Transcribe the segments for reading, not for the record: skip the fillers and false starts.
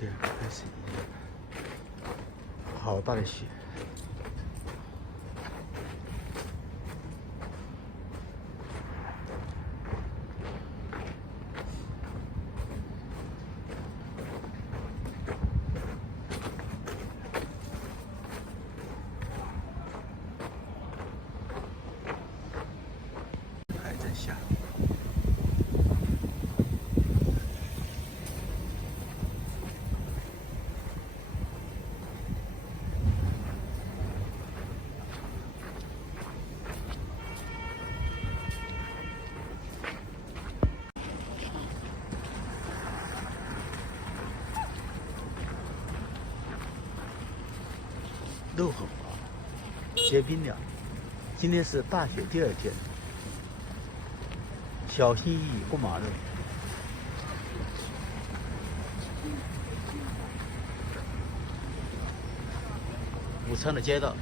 天开始，好大的雪。还在下。6号结冰了，今天是大雪第2天，小心翼翼过马路。武昌的街道，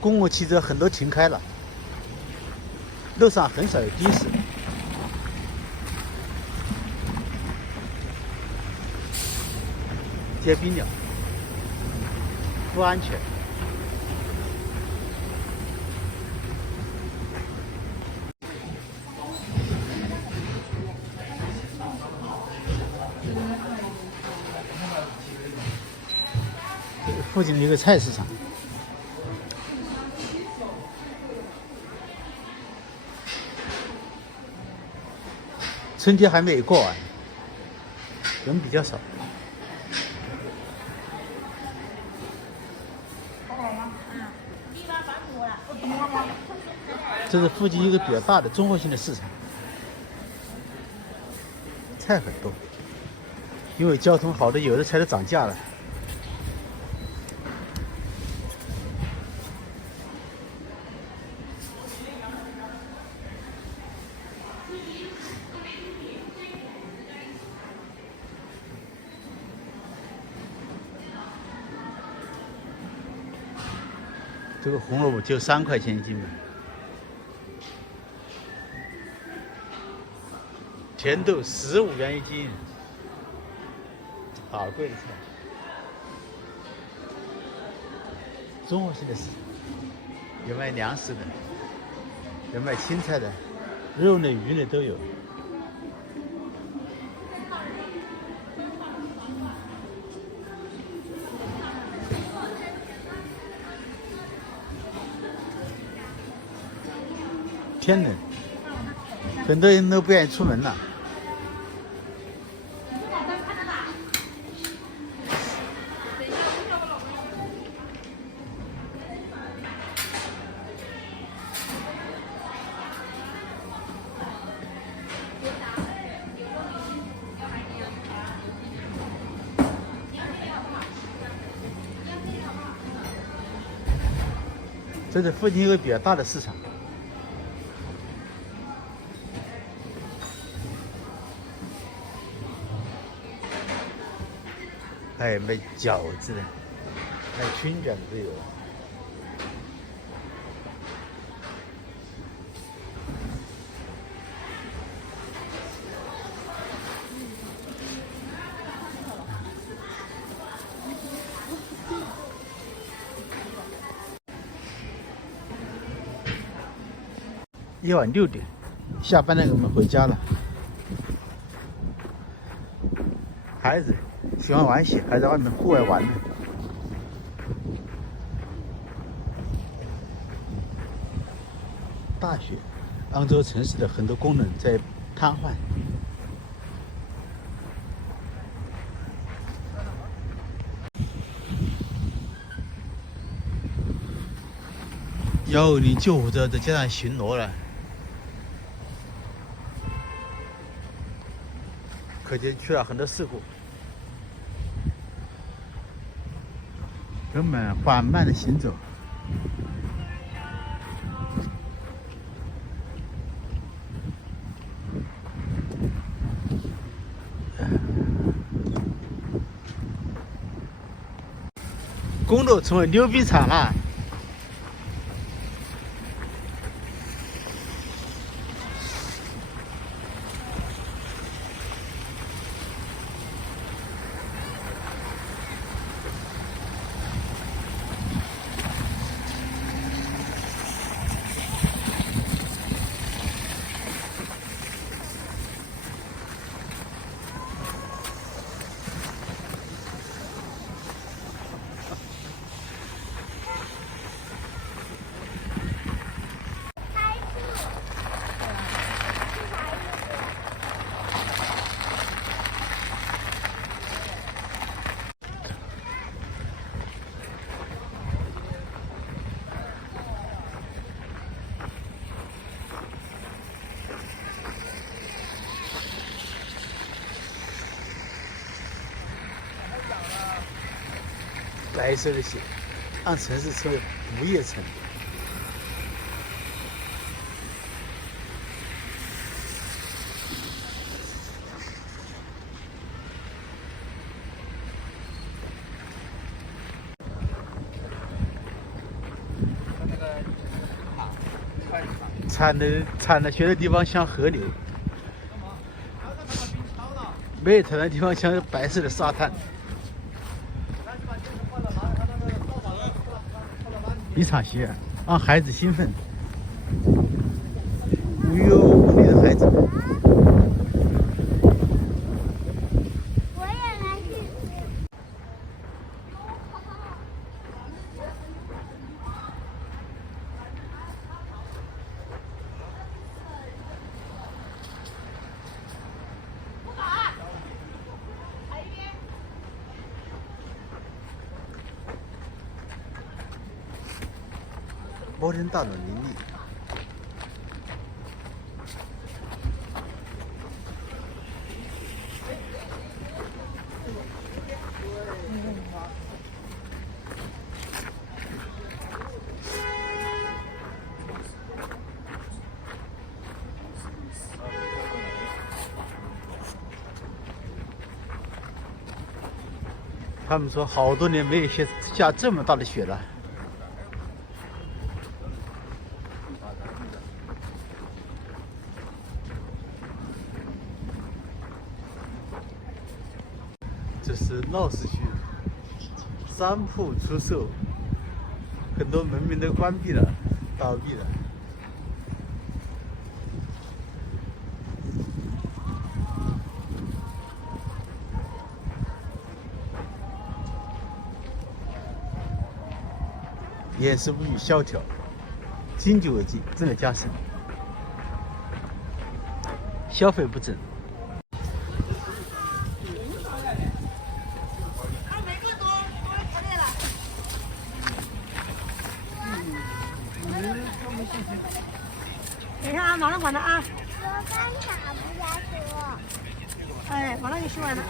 公共汽车很多停开了，路上很少有的士。结冰了，不安全。这个附近的一个菜市场。春节还没过完，人比较少。这是附近一个比较大的综合性的市场，菜很多，因为交通好的有的菜都涨价了。这个红萝卜就3块钱一斤嘛，甜豆15元一斤，好贵的菜。综合性的市场，有卖粮食的，有卖青菜的，肉类、鱼类都有。天冷，很多人都不愿意出门了。这是附近一个比较大的市场。还有卖饺子的，卖春卷的都有。夜晚6点，下班了，我们回家了。孩子喜欢玩雪，还在外面户外玩呢。大雪，杭州城市的很多功能在瘫痪。150救护车在街上巡逻了，可见出了很多事故。人们缓慢的行走，公路成为溜冰场了。白色的血，让城市成为不夜城。铲的雪的地方像河流，没铲的地方像白色的沙滩。一场戏让孩子兴奋，无忧无虑的孩子。我也来试试。摩天大楼林立，他们说好多年没有下这么大的雪了。这是闹市区，商铺出售，很多门面都关闭了，倒闭了。也是物欲萧条，经济危机正在加深，消费不振。等一下啊，马上好了啊！我刚卡不下去。哎，马上就修完了啊！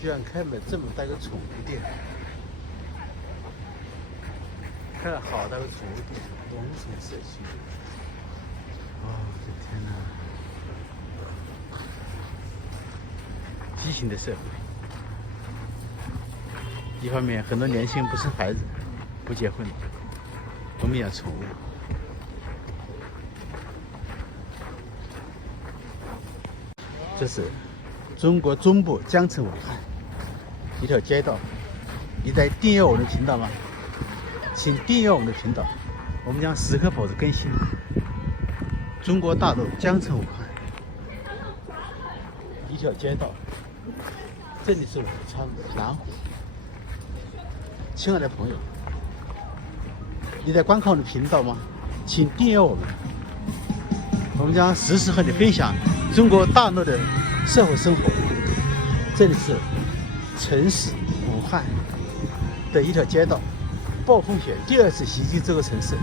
居然开了这么大个宠物店，开了好大个宠物店，龙城社区。哦，我的天哪！畸形的社会。一方面，很多年轻人不生孩子，不结婚，我们养宠物。这是中国中部江城武汉一条街道，你在订阅我们的频道吗？请订阅我们的频道，我们将时刻保持更新。中国大陆江城武汉一条街道，这里是武昌南湖。亲爱的朋友，你在观看我的频道吗？请订阅我们，我们将实时和你分享中国大陆的社会生活。这里是城市武汉的一条街道，暴风雪第2次袭击这个城市。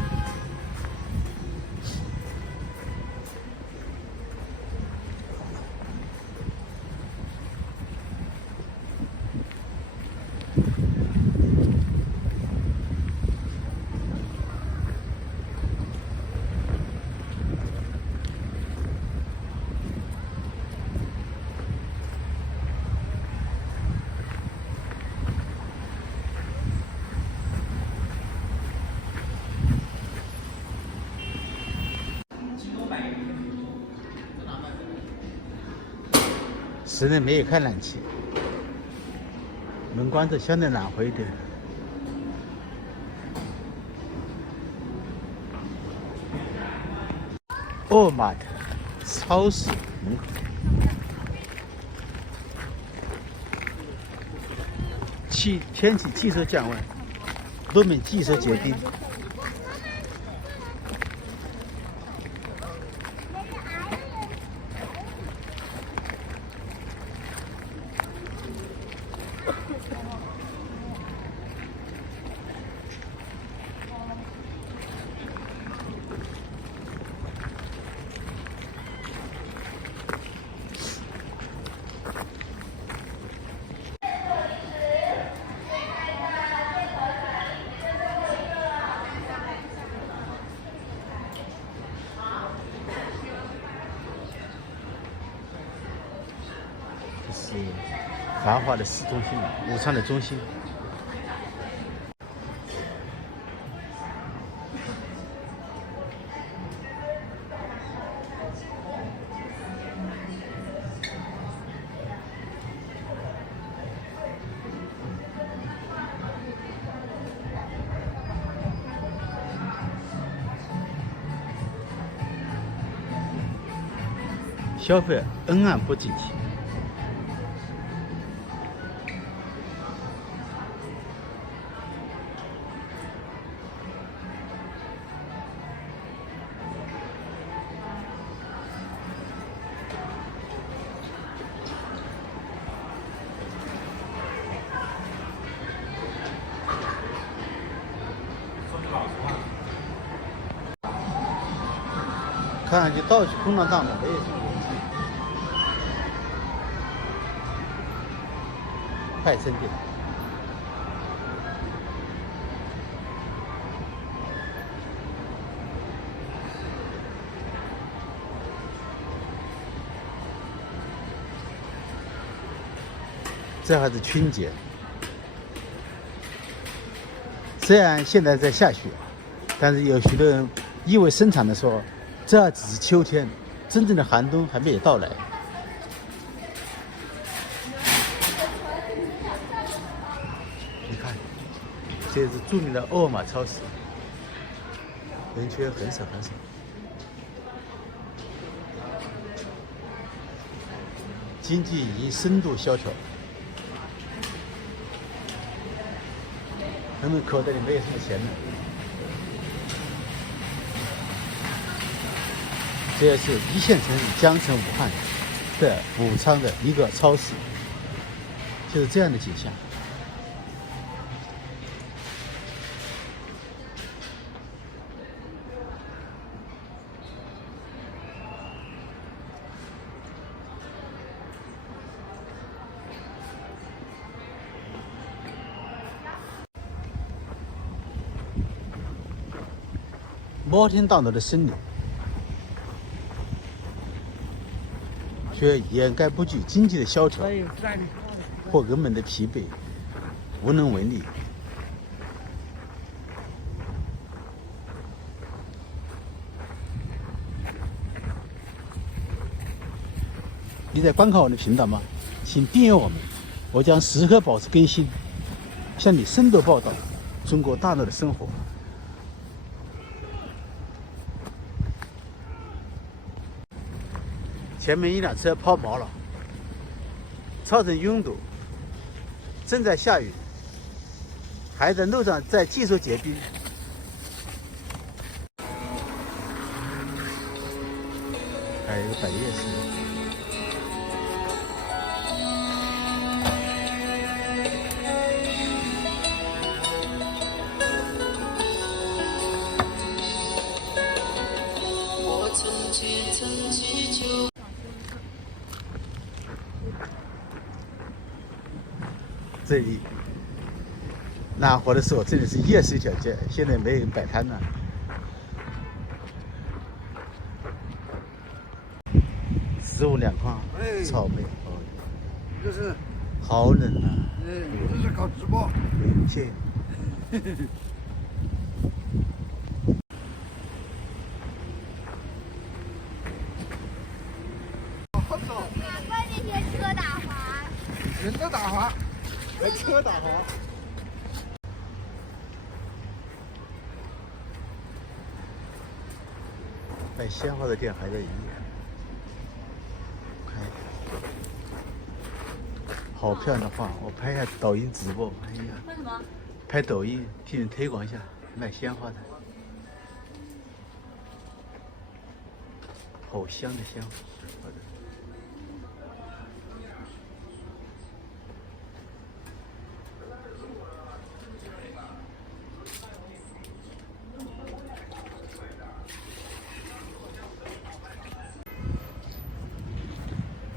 室内没有开冷气，门关着相对暖和一点。沃尔玛的超市门口，天气急速降温，路面急速结冰。是繁华的市中心，武昌的中心。消费恩爱不景气。看上去到处空荡荡的，没有什么人。快餐店，这还是春节。虽然现在在下雪，但是有许多人意味深长地说，这只是秋天，真正的寒冬还没有到来。你看，这是著名的沃尔玛超市，人却很少很少。经济已经深度萧条，人们口袋里没有什么钱了。这也是一线城市江城武汉的武昌的一个超市，就是这样的景象。摩天大楼的森林，却掩盖不住经济的萧条或人们的疲惫，无能为力。你在观看我的频道吗？请订阅我们，我将时刻保持更新，向你深度报道中国大陆的生活。前面一辆车抛锚了，造成拥堵。正在下雨，还在路上在技术结冰。还有一个百叶寺。这里南河的时候，这里是夜市一条街，现在没有人摆摊了。15两块，草莓，这是，好冷啊！这是搞直播。谢谢。难怪那些车打滑。人都打滑，车打滑。卖鲜花的店还在营业，看一下，好漂亮的花！我拍一下抖音直播。哎呀，为什么？拍抖音替你推广一下卖鲜花的，好香的鲜花。好的。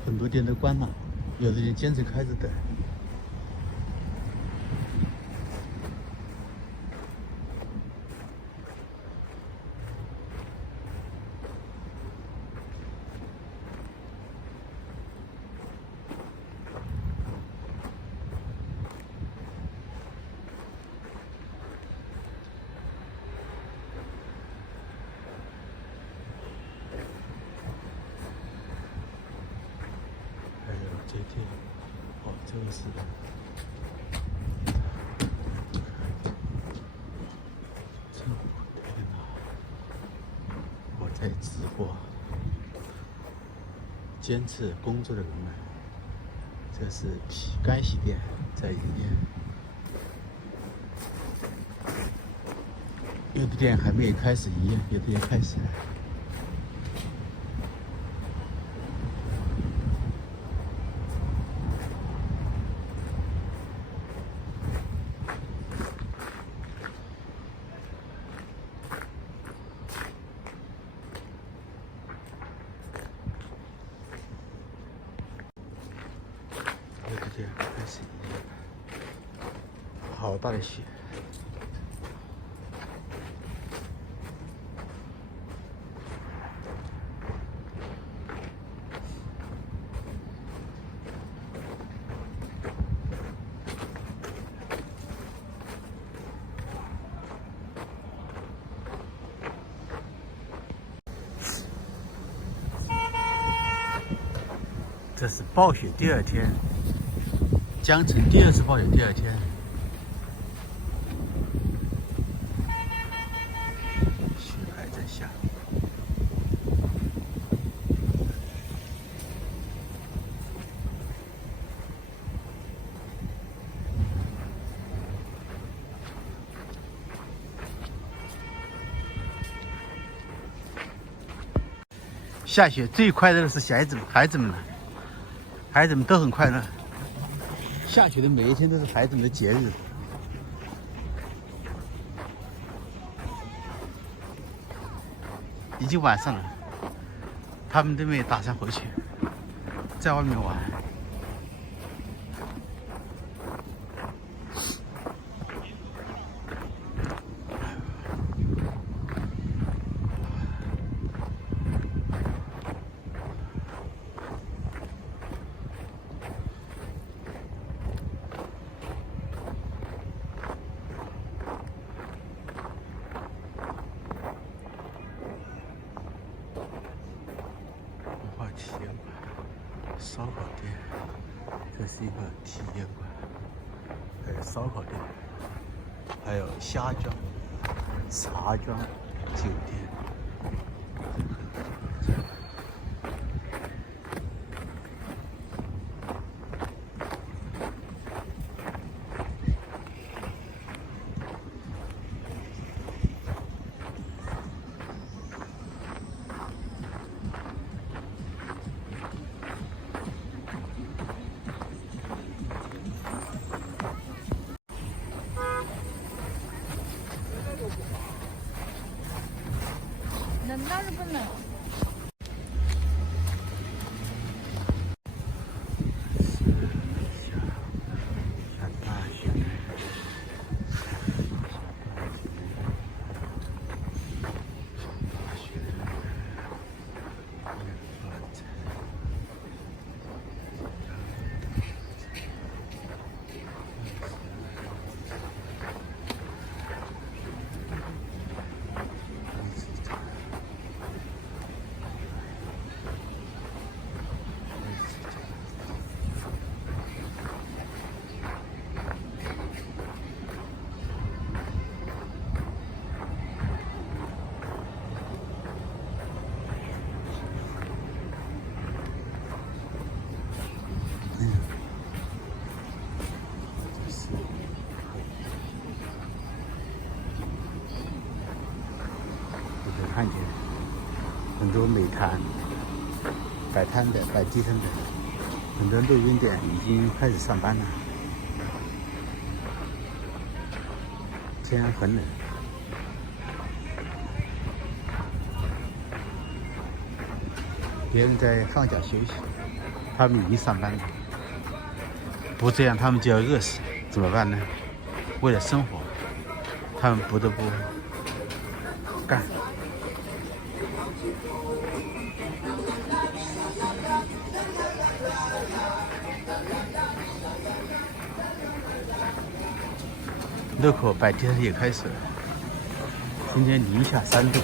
很多店都关了，有的人坚持开着的。这天，哦，这个是，这我天哪！我在直播，坚持工作的人们，这是干洗店在营业，有的店还没有开始营业，有的店开始了。有的店开始营业，好大的雪！这是暴雪第二天，江城第二次暴雪第二天，雪还在下。下雪最快乐的是孩子们了。孩子们都很快乐，下雪的每一天都是孩子们的节日。已经晚上了，他们都没打算回去，在外面玩。体验馆、烧烤店，这是一个体验馆，还有烧烤店，还有虾庄、茶庄酒店。但是不冷。下大雪。看见很多美摊、摆摊的、摆地摊的，很多露营点已经开始上班了。天很冷，别人在放假休息，他们已经上班了。不这样，他们就要饿死，怎么办呢？为了生活，他们不得不干。路口摆地摊也开始了，今天零下3度。